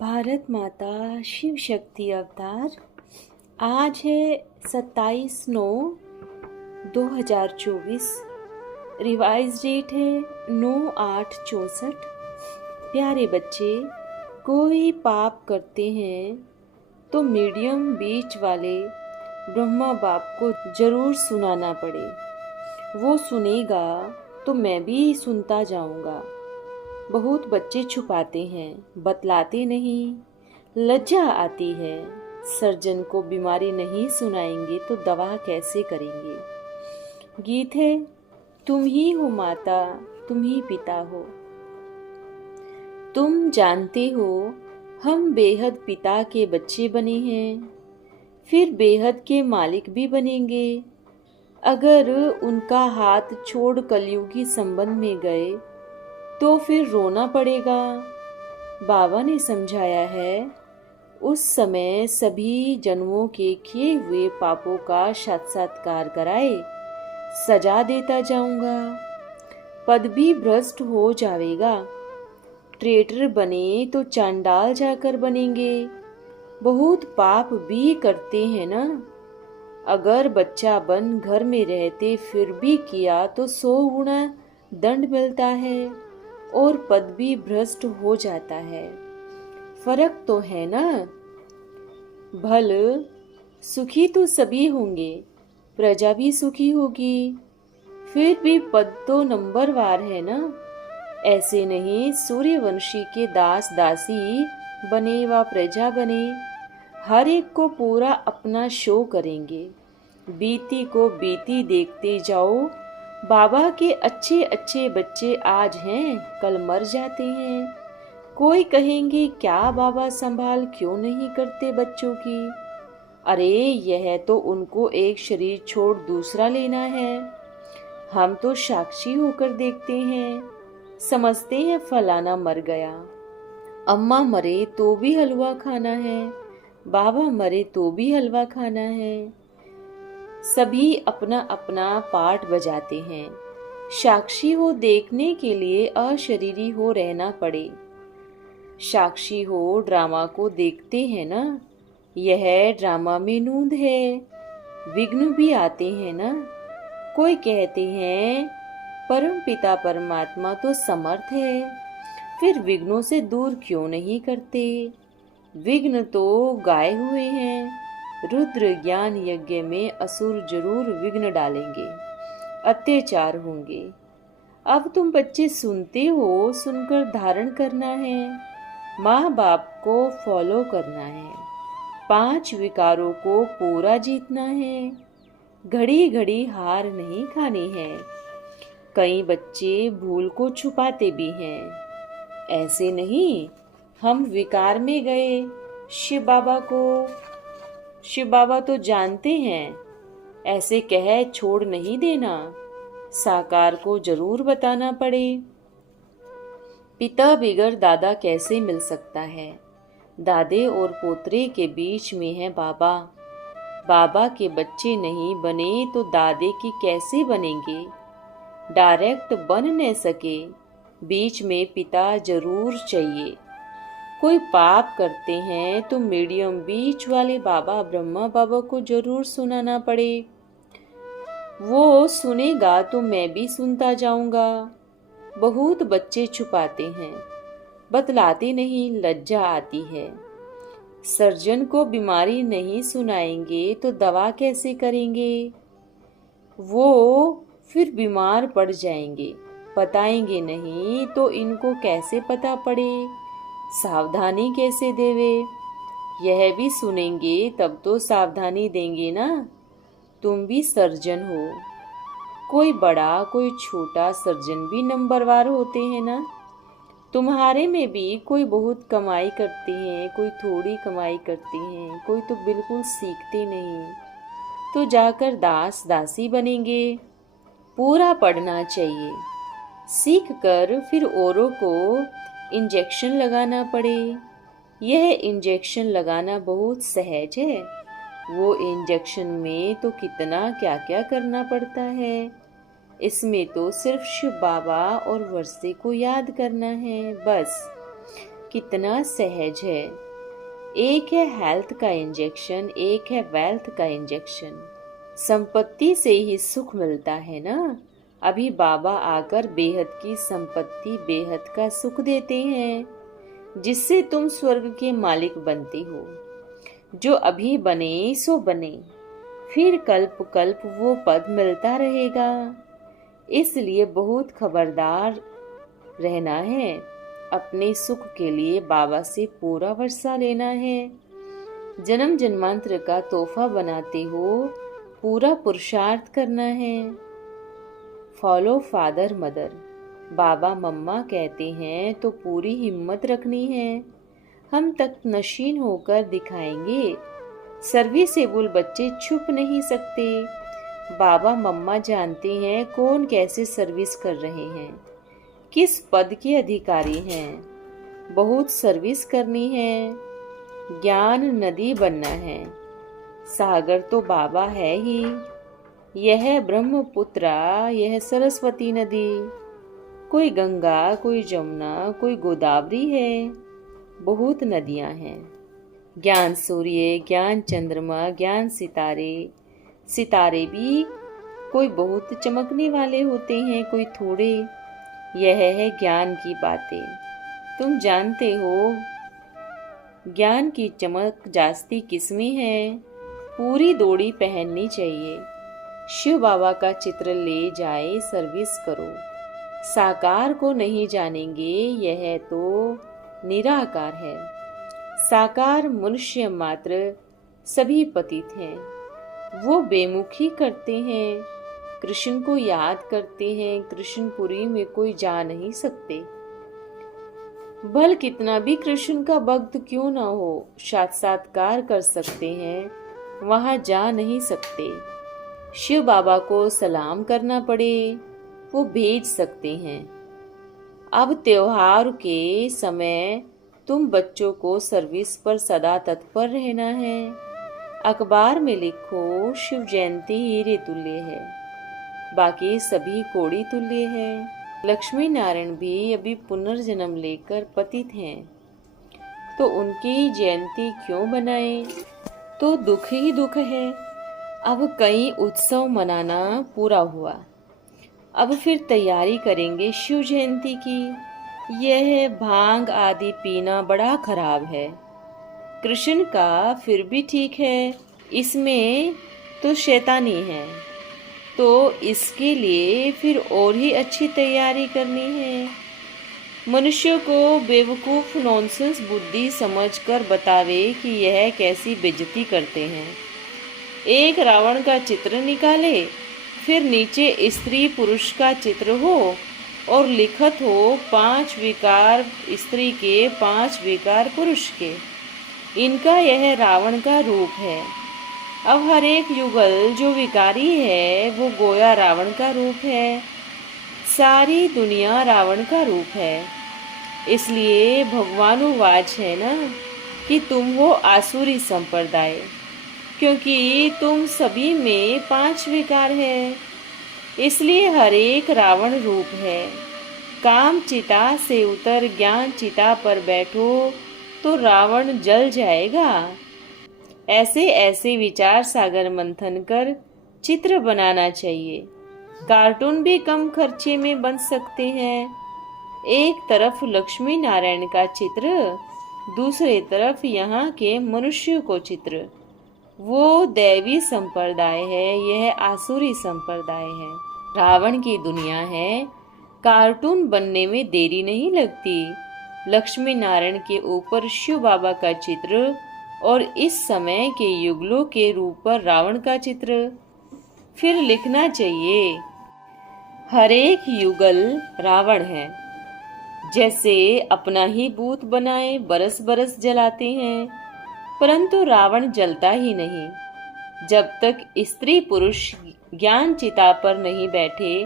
भारत माता शिव शक्ति अवतार। आज है 27/9/2024। रिवाइज डेट है 9/8/64। प्यारे बच्चे, कोई पाप करते हैं तो मीडियम बीच वाले ब्रह्मा बाप को जरूर सुनाना पड़े। वो सुनेगा तो मैं भी सुनता जाऊंगा। बहुत बच्चे छुपाते हैं, बतलाते नहीं, लज्जा आती है। सर्जन को बीमारी नहीं सुनाएंगे तो दवा कैसे करेंगे। गीत है, तुम ही हो माता, तुम ही पिता हो। तुम जानते हो हम बेहद पिता के बच्चे बने हैं, फिर बेहद के मालिक भी बनेंगे। अगर उनका हाथ छोड़ कलयुगी संबंध में गए तो फिर रोना पड़ेगा। बाबा ने समझाया है, उस समय सभी जन्मों के किए हुए पापों का साक्षात्कार कराए सजा देता जाऊंगा। पद भी भ्रष्ट हो जाएगा। ट्रेटर बने तो चांडाल जाकर बनेंगे। बहुत पाप भी करते हैं ना। अगर बच्चा बन घर में रहते फिर भी किया तो 100 गुना दंड मिलता है और पद भी भ्रष्ट हो जाता है। फर्क तो है ना। भल सुखी तो सभी होंगे, प्रजा भी सुखी होगी, फिर भी पद तो नंबरवार है ना। ऐसे नहीं सूर्यवंशी के दास दासी बने व प्रजा बने, हर एक को पूरा अपना शो करेंगे। बीती को बीती देखते जाओ। बाबा के अच्छे अच्छे बच्चे आज हैं, कल मर जाते हैं। कोई कहेंगे क्या बाबा संभाल क्यों नहीं करते बच्चों की। अरे यह तो उनको एक शरीर छोड़ दूसरा लेना है। हम तो साक्षी होकर देखते हैं, समझते हैं फलाना मर गया। अम्मा मरे तो भी हलवा खाना है, बाबा मरे तो भी हलवा खाना है। सभी अपना अपना पार्ट बजाते हैं। साक्षी हो देखने के लिए अशरीरी हो रहना पड़े। साक्षी हो ड्रामा को देखते हैं ना। यह ड्रामा में नूंद है। विघ्न भी आते हैं ना। कोई कहते हैं परम पिता परमात्मा तो समर्थ है, फिर विघ्नों से दूर क्यों नहीं करते। विघ्न तो गाए हुए हैं। रुद्र ज्ञान यज्ञ में असुर जरूर विघ्न डालेंगे, अत्याचार होंगे। अब तुम बच्चे सुनते हो, सुनकर धारण करना है, माँ बाप को फॉलो करना है, 5 विकारों को पूरा जीतना है, घड़ी घड़ी हार नहीं खानी है। कई बच्चे भूल को छुपाते भी हैं। ऐसे नहीं, हम विकार में गए, शिव बाबा तो जानते हैं, ऐसे कह छोड़ नहीं देना। साकार को जरूर बताना पड़े। पिता बिगर दादा कैसे मिल सकता है। दादे और पोतरे के बीच में है बाबा। बाबा के बच्चे नहीं बने तो दादे की कैसे बनेंगे। डायरेक्ट बन न सके, बीच में पिता जरूर चाहिए। कोई पाप करते हैं तो मीडियम बीच वाले बाबा ब्रह्मा बाबा को जरूर सुनाना पड़े। वो सुनेगा तो मैं भी सुनता जाऊंगा। बहुत बच्चे छुपाते हैं, बतलाते नहीं, लज्जा आती है। सर्जन को बीमारी नहीं सुनाएंगे तो दवा कैसे करेंगे। वो फिर बीमार पड़ जाएंगे, बताएंगे नहीं तो इनको कैसे पता पड़े, सावधानी कैसे देवे। यह भी सुनेंगे तब तो सावधानी देंगे ना। तुम भी सर्जन हो, कोई बड़ा कोई छोटा सर्जन भी नंबरवार होते हैं ना। तुम्हारे में भी कोई बहुत कमाई करते हैं, कोई थोड़ी कमाई करते हैं, कोई तो बिल्कुल सीखते नहीं, तो जाकर दास दासी बनेंगे। पूरा पढ़ना चाहिए, सीख कर फिर औरों को इंजेक्शन लगाना पड़े। यह इंजेक्शन लगाना बहुत सहज है। वो इंजेक्शन में तो कितना क्या क्या करना पड़ता है। इसमें तो सिर्फ शिव बाबा और वर्षे को याद करना है बस। कितना सहज है। एक है हेल्थ का इंजेक्शन, एक है वेल्थ का इंजेक्शन। संपत्ति से ही सुख मिलता है ना। अभी बाबा आकर बेहद की संपत्ति, बेहद का सुख देते हैं, जिससे तुम स्वर्ग के मालिक बनते हो। जो अभी बने सो बने, फिर कल्प कल्प वो पद मिलता रहेगा। इसलिए बहुत खबरदार रहना है। अपने सुख के लिए बाबा से पूरा वर्षा लेना है। जन्म जन्मांतर का तोहफा बनाते हो, पूरा पुरुषार्थ करना है। Follow father mother. बाबा मम्मा कहते हैं तो पूरी हिम्मत रखनी है। हम तक नशीन होकर दिखाएंगे। सर्विसेबल बच्चे छुप नहीं सकते। बाबा मम्मा जानते हैं कौन कैसे सर्विस कर रहे हैं, किस पद के अधिकारी हैं। बहुत सर्विस करनी है। ज्ञान नदी बनना है। सागर तो बाबा है ही। यह ब्रह्मपुत्रा, यह सरस्वती नदी। कोई गंगा, कोई जमुना, कोई गोदावरी है। बहुत नदियां हैं। ज्ञान सूर्य, ज्ञान चंद्रमा, ज्ञान सितारे। सितारे भी कोई बहुत चमकने वाले होते हैं, कोई थोड़े। यह है ज्ञान की बातें। तुम जानते हो ज्ञान की चमक जास्ती किसमें है। पूरी दोड़ी पहननी चाहिए। शिव बाबा का चित्र ले जाए, सर्विस करो। साकार को नहीं जानेंगे, यह तो निराकार है। साकार मनुष्य मात्र सभी पतित हैं। वो बेमुखी करते हैं, कृष्ण को याद करते हैं। कृष्णपुरी में कोई जा नहीं सकते। भल कितना भी कृष्ण का भक्त क्यों ना हो, साक्षात्कार कर सकते हैं, वहां जा नहीं सकते। शिव बाबा को सलाम करना पड़े, वो भेज सकते हैं। अब त्योहार के समय तुम बच्चों को सर्विस पर सदा तत्पर रहना है। अखबार में लिखो शिव जयंती हीरे तुल्य है, बाकी सभी कोड़ी तुल्य है। लक्ष्मी नारायण भी अभी पुनर्जन्म लेकर पतित हैं, तो उनकी जयंती क्यों बनाएं? तो दुख ही दुख है। अब कई उत्सव मनाना पूरा हुआ, अब फिर तैयारी करेंगे शिव जयंती की। यह भांग आदि पीना बड़ा खराब है। कृष्ण का फिर भी ठीक है, इसमें तो शैतानी है, तो इसके लिए फिर और ही अच्छी तैयारी करनी है। मनुष्य को बेवकूफ नॉनसेंस बुद्धि समझकर बतावे कि यह कैसी बेइज्जती करते हैं। एक रावण का चित्र निकाले, फिर नीचे स्त्री पुरुष का चित्र हो और लिखत हो 5 विकार स्त्री के, 5 विकार पुरुष के। इनका यह रावण का रूप है। अब हर एक युगल जो विकारी है वो गोया रावण का रूप है। सारी दुनिया रावण का रूप है। इसलिए भगवानुवाच है ना कि तुम हो आसुरी संप्रदाय, क्योंकि तुम सभी में 5 विकार है। इसलिए हर एक रावण रूप है। काम चिता से उतर ज्ञान चिता पर बैठो तो रावण जल जाएगा। ऐसे ऐसे विचार सागर मंथन कर चित्र बनाना चाहिए। कार्टून भी कम खर्चे में बन सकते हैं। एक तरफ लक्ष्मी नारायण का चित्र, दूसरे तरफ यहाँ के मनुष्य को चित्र। वो दैवी संप्रदाय है, यह आसुरी संप्रदाय है। रावण की दुनिया है। कार्टून बनने में देरी नहीं लगती। लक्ष्मी नारायण के ऊपर शिव बाबा का चित्र और इस समय के युगलों के रूप पर रावण का चित्र। फिर लिखना चाहिए हर एक युगल रावण है। जैसे अपना ही भूत बनाए बरस बरस जलाते हैं, परंतु रावण जलता ही नहीं। जब तक स्त्री पुरुष ज्ञान चिता पर नहीं बैठे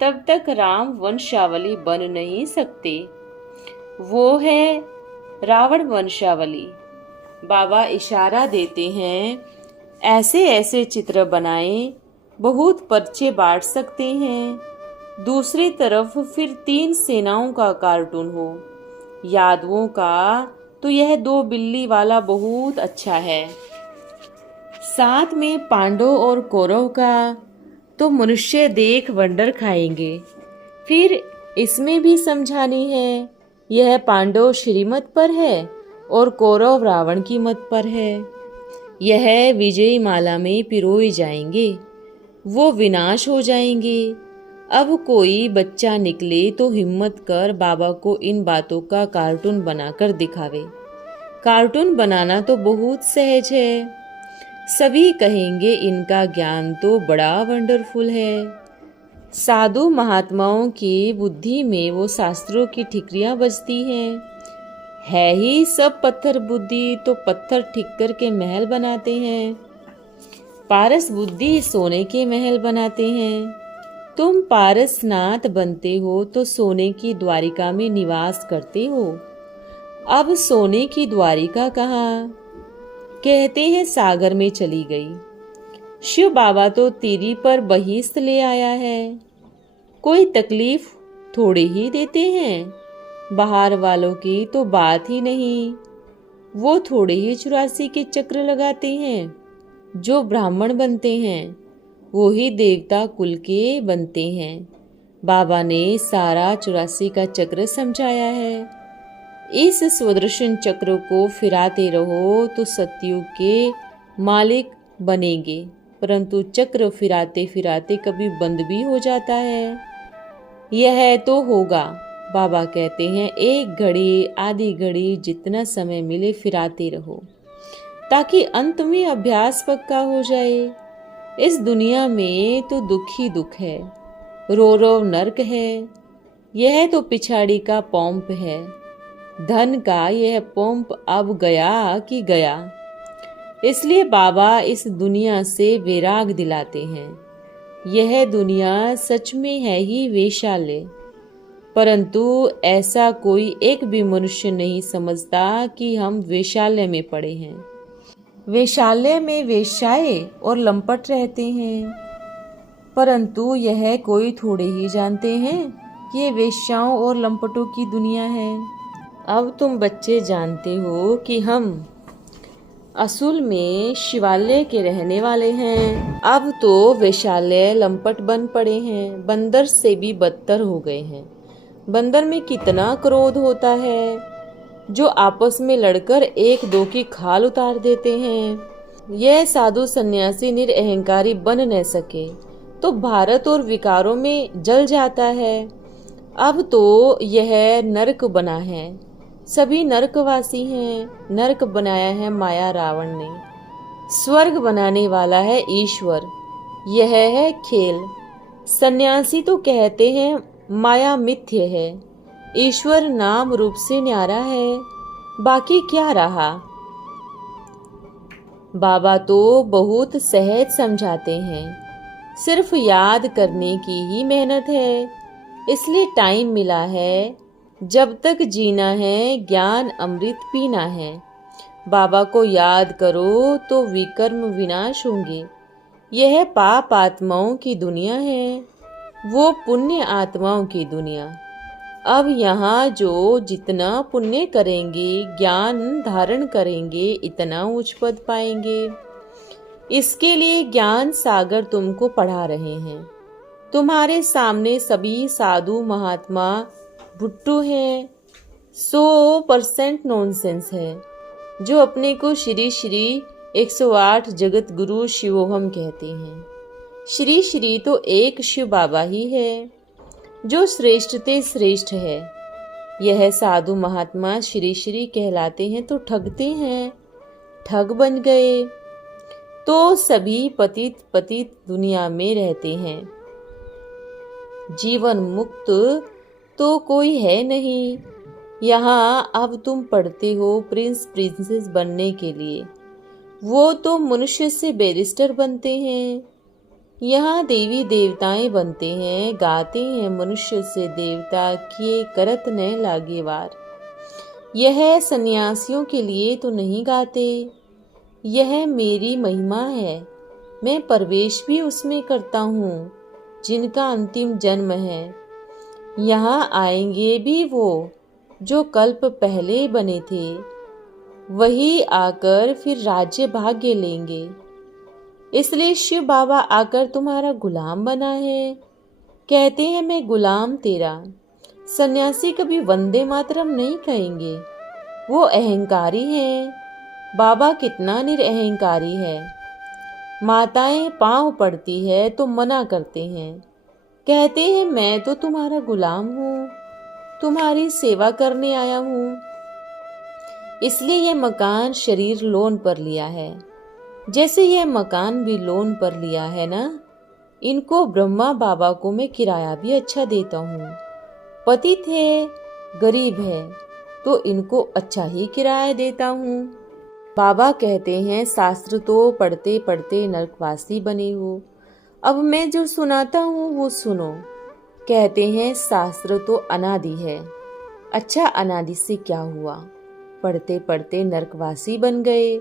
तब तक राम वंशावली बन नहीं सकते। वो है रावण वंशावली। बाबा इशारा देते हैं ऐसे ऐसे चित्र बनाएं बहुत पर्चे बांट सकते हैं। दूसरी तरफ फिर 3 सेनाओं का कार्टून हो यादवों का, तो यह 2 बिल्ली वाला बहुत अच्छा है। साथ में पांडव और कौरव का, तो मनुष्य देख वंडर खाएंगे। फिर इसमें भी समझानी है, यह पांडव श्रीमत पर है और कौरव रावण की मत पर है। यह विजयी माला में पिरोए जाएंगे, वो विनाश हो जाएंगे। अब कोई बच्चा निकले तो हिम्मत कर बाबा को इन बातों का कार्टून बनाकर दिखावे। कार्टून बनाना तो बहुत सहज है, सभी कहेंगे इनका ज्ञान तो बड़ा वंडरफुल है। साधु महात्माओं की बुद्धि में वो शास्त्रों की ठिकरियां बजती हैं। है ही सब पत्थर बुद्धि, तो पत्थर ठिक्कर के महल बनाते हैं। पारस बुद्धि सोने के महल बनाते हैं। तुम पारसनाथ बनते हो तो सोने की द्वारिका में निवास करते हो। अब सोने की द्वारिका कहाँ? कहते हैं सागर में चली गई। शिव बाबा तो तीरी पर बहिश्त ले आया है। कोई तकलीफ थोड़े ही देते हैं, बाहर वालों की तो बात ही नहीं। वो थोड़े ही 84 के चक्र लगाते हैं। जो ब्राह्मण बनते हैं वो ही देवता कुल के बनते हैं। बाबा ने सारा 84 का चक्र समझाया है। इस स्वदर्शन चक्र को फिराते रहो तो सतयुग के मालिक बनेंगे, परंतु चक्र फिराते फिराते कभी बंद भी हो जाता है। यह तो होगा, बाबा कहते हैं, 1 घड़ी आधी घड़ी जितना समय मिले फिराते रहो, ताकि अंत में अभ्यास पक्का हो जाए। इस दुनिया में तो दुख ही दुख है, रो रो नरक है। यह तो पिछाड़ी का पंप है, धन का यह पंप अब गया कि गया। इसलिए बाबा इस दुनिया से वैराग दिलाते हैं। यह दुनिया सच में है ही वेश्यालय, परंतु ऐसा कोई एक भी मनुष्य नहीं समझता कि हम वेश्यालय में पड़े हैं। वेश्यालय में वेश्याएं और लंपट रहते हैं, परंतु यह कोई थोड़े ही जानते हैं कि ये वेश्याओं और लंपटों की दुनिया है। अब तुम बच्चे जानते हो कि हम असूल में शिवालय के रहने वाले हैं। अब तो वेश्यालय लंपट बन पड़े हैं, बंदर से भी बदतर हो गए हैं। बंदर में कितना क्रोध होता है, जो आपस में लड़कर एक दो की खाल उतार देते हैं। यह साधु सन्यासी निरअहंकारी बन न सके तो भारत और विकारों में जल जाता है। अब तो यह नरक बना है, सभी नरकवासी हैं। नरक बनाया है माया रावण ने, स्वर्ग बनाने वाला है ईश्वर। यह है खेल। सन्यासी तो कहते हैं माया मिथ्य है, ईश्वर नाम रूप से न्यारा है, बाकी क्या रहा। बाबा तो बहुत सहज समझाते हैं, सिर्फ याद करने की ही मेहनत है। इसलिए टाइम मिला है, जब तक जीना है ज्ञान अमृत पीना है। बाबा को याद करो तो विकर्म विनाश होंगे। यह पाप आत्माओं की दुनिया है, वो पुण्य आत्माओं की दुनिया। अब यहाँ जो जितना पुण्य करेंगे, ज्ञान धारण करेंगे, इतना उच्च पद पाएंगे। इसके लिए ज्ञान सागर तुमको पढ़ा रहे हैं। तुम्हारे सामने सभी साधु महात्मा भुट्टू हैं। 100% नॉनसेंस है, जो अपने को श्री श्री 108 जगत गुरु शिवोहम कहते हैं। श्री श्री तो एक शिव बाबा ही है, जो श्रेष्ठ ते श्रेष्ठ है। यह साधु महात्मा श्री श्री कहलाते हैं तो ठगते हैं, ठग बन गए तो सभी पतित पतित दुनिया में रहते हैं। जीवन मुक्त तो कोई है नहीं। यहाँ अब तुम पढ़ते हो प्रिंस प्रिंसेस बनने के लिए, वो तो मनुष्य से बैरिस्टर बनते हैं। यहाँ देवी देवताएं बनते हैं, गाते हैं मनुष्य से देवता किए करत न लागे वार। यह सन्यासियों के लिए तो नहीं गाते, यह मेरी महिमा है, मैं प्रवेश भी उसमें करता हूँ जिनका अंतिम जन्म है। यहाँ आएंगे भी वो जो कल्प पहले बने थे, वही आकर फिर राज्य भाग्य लेंगे। इसलिए शिव बाबा आकर तुम्हारा गुलाम बना है। कहते हैं मैं गुलाम तेरा। सन्यासी कभी वंदे मातरम नहीं कहेंगे, वो अहंकारी हैं। बाबा कितना निरअहंकारी है। माताएं पांव पड़ती है तो मना करते हैं, कहते हैं मैं तो तुम्हारा गुलाम हूँ, तुम्हारी सेवा करने आया हूँ। इसलिए यह मकान शरीर लोन पर लिया है, जैसे यह मकान भी लोन पर लिया है ना। इनको ब्रह्मा बाबा को मैं किराया भी अच्छा देता हूँ। पतित है, गरीब है, तो इनको अच्छा ही किराया देता हूँ। बाबा कहते हैं शास्त्र तो पढ़ते पढ़ते नरकवासी बने हो, अब मैं जो सुनाता हूँ वो सुनो। कहते हैं शास्त्र तो अनादि है। अच्छा, अनादि से क्या हुआ? पढ़ते पढ़ते नरकवासी बन गए,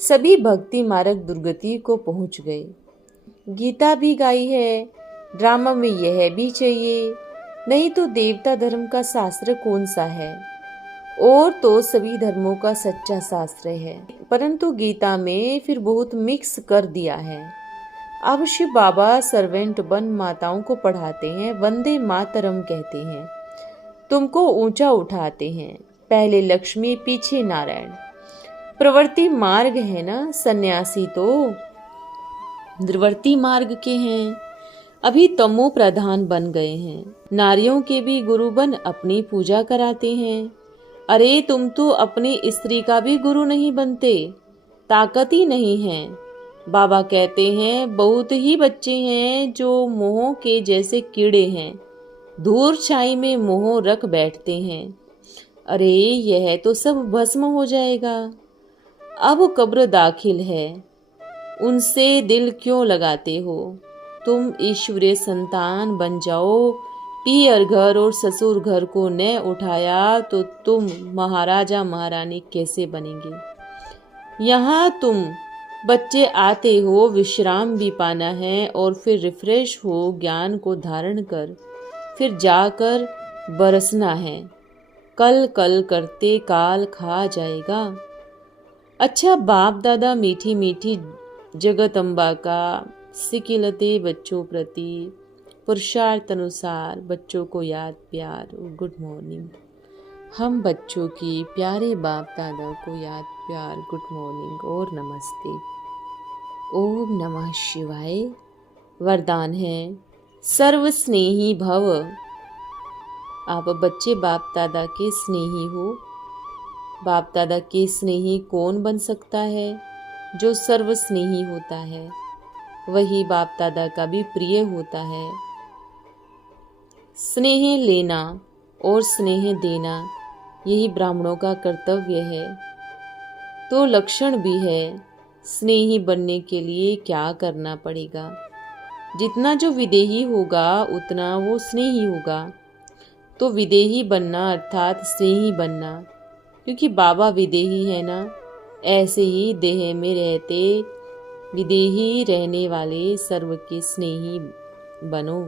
सभी भक्ति मार्ग दुर्गति को पहुंच गए। गीता भी गाई है, ड्रामा में यह भी चाहिए, नहीं तो देवता धर्म का शास्त्र कौन सा है? और तो सभी धर्मों का सच्चा शास्त्र है, परंतु गीता में फिर बहुत मिक्स कर दिया है। अब शिव बाबा सर्वेंट बन माताओं को पढ़ाते हैं, वंदे मातरम कहते हैं, तुमको ऊंचा उठाते हैं, पहले लक्ष्मी पीछे नारायण। प्रवृत्ति मार्ग है ना, सन्यासी तो निवृत्ति मार्ग के हैं। अभी तमो प्रधान बन गए हैं, नारियों के भी गुरु बन अपनी पूजा कराते हैं। अरे तुम तो अपनी स्त्री का भी गुरु नहीं बनते, ताकत ही नहीं है। बाबा कहते हैं बहुत ही बच्चे हैं जो मोह के जैसे कीड़े हैं, धूल छाई में मोह रख बैठते हैं। अरे यह तो सब भस्म हो जाएगा, अब कब्र दाखिल है, उनसे दिल क्यों लगाते हो? तुम ईश्वरीय संतान बन जाओ। पियर घर और ससुर घर को न उठाया तो तुम महाराजा महारानी कैसे बनेंगे? यहाँ तुम बच्चे आते हो, विश्राम भी पाना है और फिर रिफ्रेश हो ज्ञान को धारण कर फिर जाकर बरसना है। कल कल करते काल खा जाएगा। अच्छा, बाप दादा मीठी मीठी जगदम्बा का सिकिलते बच्चों प्रति पुरुषार्थ अनुसार बच्चों को याद प्यार और गुड मॉर्निंग। हम बच्चों की प्यारे बाप दादा को याद प्यार, गुड मॉर्निंग और नमस्ते। ओम नमः शिवाय। वरदान है सर्व स्नेही भव। आप बच्चे बाप दादा के स्नेही हो। बाप दादा के स्नेही कौन बन सकता है? जो सर्व स्नेही होता है, वही बाप दादा का भी प्रिय होता है। स्नेह लेना और स्नेह देना यही ब्राह्मणों का कर्तव्य है। तो लक्षण भी है, स्नेही बनने के लिए क्या करना पड़ेगा? जितना जो विदेही होगा उतना वो स्नेही होगा। तो विदेही बनना अर्थात स्नेही बनना, क्योंकि बाबा विदेही है ना, ऐसे ही देह में रहते विदेही रहने वाले सर्व के स्नेही बनो।